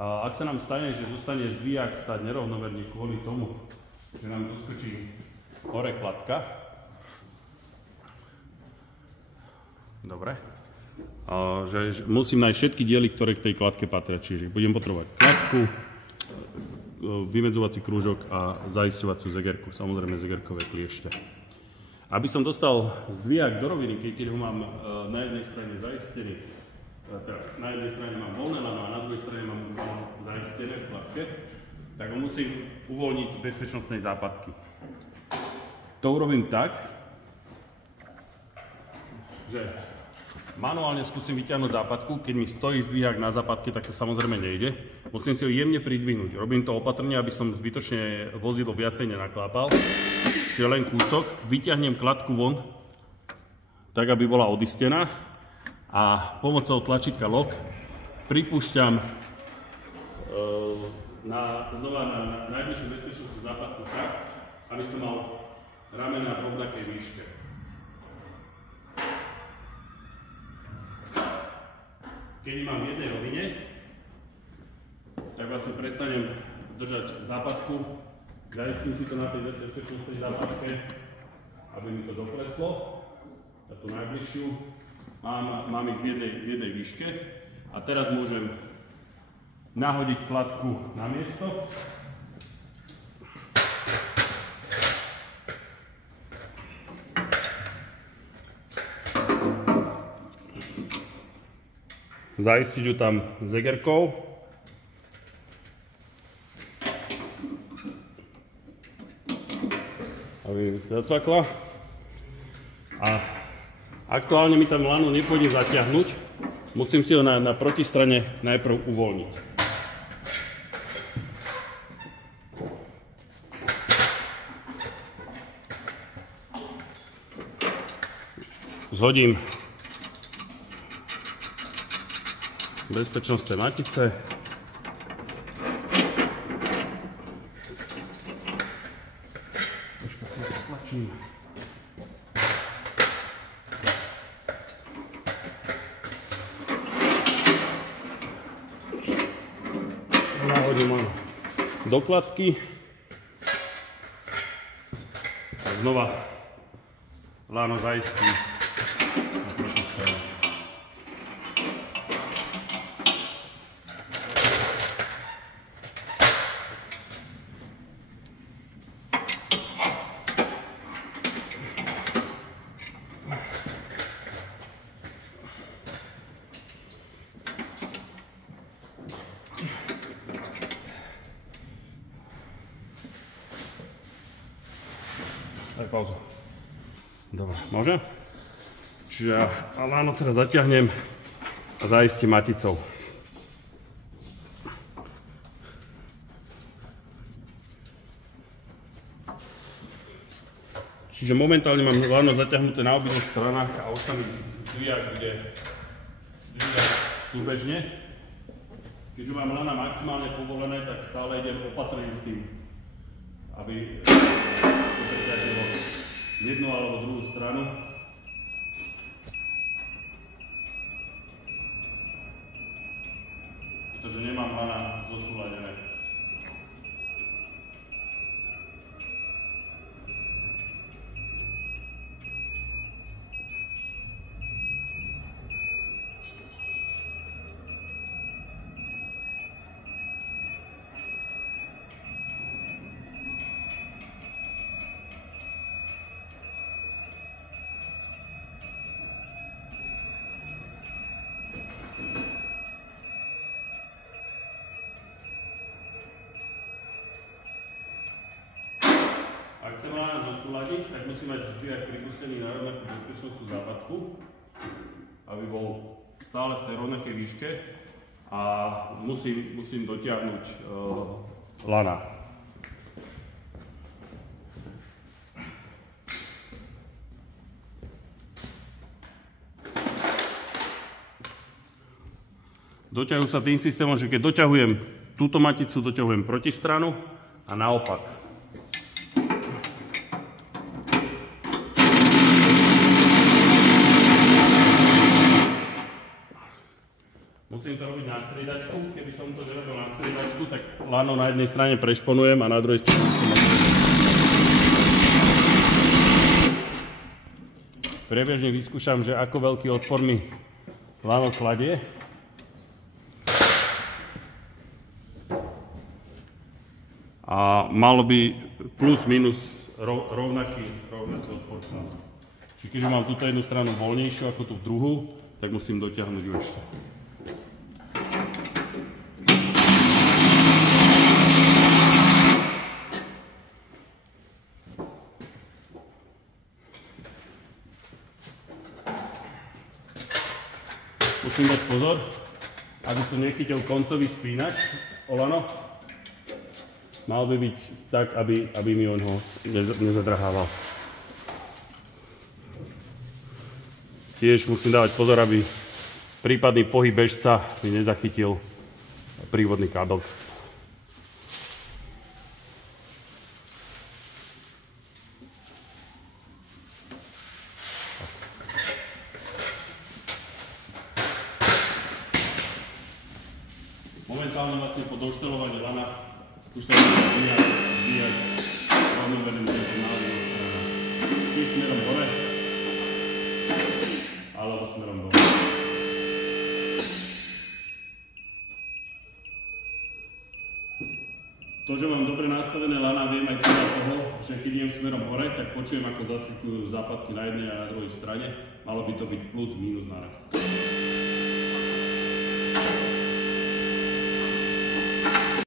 A ak sa nám stane, že zostane zdvijak stať nerovnomerne kvôli tomu, že nám zoskočí hore kladka. Dobre. Že musím nájsť všetky diely, ktoré k tej kladke patria. Čiže budem potrebovať kladku, vymedzovací krúžok a zaisťovaciu zegerku. Samozrejme zegerkové kliešte. Aby som dostal zdvijak do roviny, keď ho mám na jednej strane zaistený, na jednej strane mám voľné lano a na druhej strane mám zaistené v kladke, tak ho musím uvoľniť z bezpečnostnej západky. To urobím tak, že manuálne skúsim vyťahnuť západku. Keď mi stojí zdvihák na západke, tak to samozrejme nejde. Musím si ho jemne pridvihnúť. Robím to opatrne, aby som zbytočne vozidlo viacej nenaklápal. Čiže len kúsok. Vyťahnem kladku von, tak aby bola odistená. A pomocou tlačítka lock pripúšťam znova na najbližšiu bezpečnostnú západku tak, aby som mal ramena v rovnakej výške. Keď mám v jednej rovine, tak vlastne prestanem držať západku, zaistím si to na tej bezpečnostnej západke, aby mi to dokleslo. A tú najbližšiu mám ich v jednej výške a teraz môžem nahodiť kladku na miesto. Zaistiť ju tam zegerkou. Aby zacvakla. A aktuálne mi tam lano nepôjde zatiahnuť. Musím si ho na protistrane najprv uvoľniť. Zhodím bezpečnostné matice. Troška si to stlačím. Nahodím do kladky. A znova lano zaistí. Daj pauzu. Dobre, môže? Čiže lano teraz zatiahnem a zaistím maticou. Čiže momentálne mám lano zatiahnuté na obidvoch stranách a už sa mi zdvijak ide súbežne. Keďže mám lana maximálne povolené, tak stále idem opatrne s tým, aby preťažilo jednu alebo druhú stranu. Pretože nemám lana zosúladené. Ak chcem lana zosúladiť, tak musím mať zdvihák pripustený na rovnakú bezpečnostnú západku, aby bol stále v tej rovnakej výške a musím dotiahnuť lana. Doťahujú sa tým systémom, že keď doťahujem túto maticu, doťahujem protistranu a naopak. Musím to robiť na striedačku, keby keby som to nerobil na striedačku, tak lano na jednej strane prešponujem a na druhej strane som priebežne vyskúšam, že ako veľký odpor mi lano kladie. A malo by plus minus rovnaký odpor. Čiže keďže mám túto jednu stranu voľnejšiu ako tú druhú, tak musím dotiahnuť ju ešte. Musím dať pozor, aby som nechytil koncový spínač o lano. Mal by byť tak, aby mi on ho nezadrhával. Tiež musím dávať pozor, aby prípadný pohyb bežca mi nezachytil prívodný kábel. Momentálne vlastne po doštelovaní lana už sa dá vyjať rovnoverný nálev. Či smerom hore, alebo smerom dole. To, že mám dobre nastavené lana, viem aj podľa toho, že keď idem smerom hore, tak počujem, ako zaskakujú západky na jednej a na druhej strane. Malo by to byť plus minus naraz.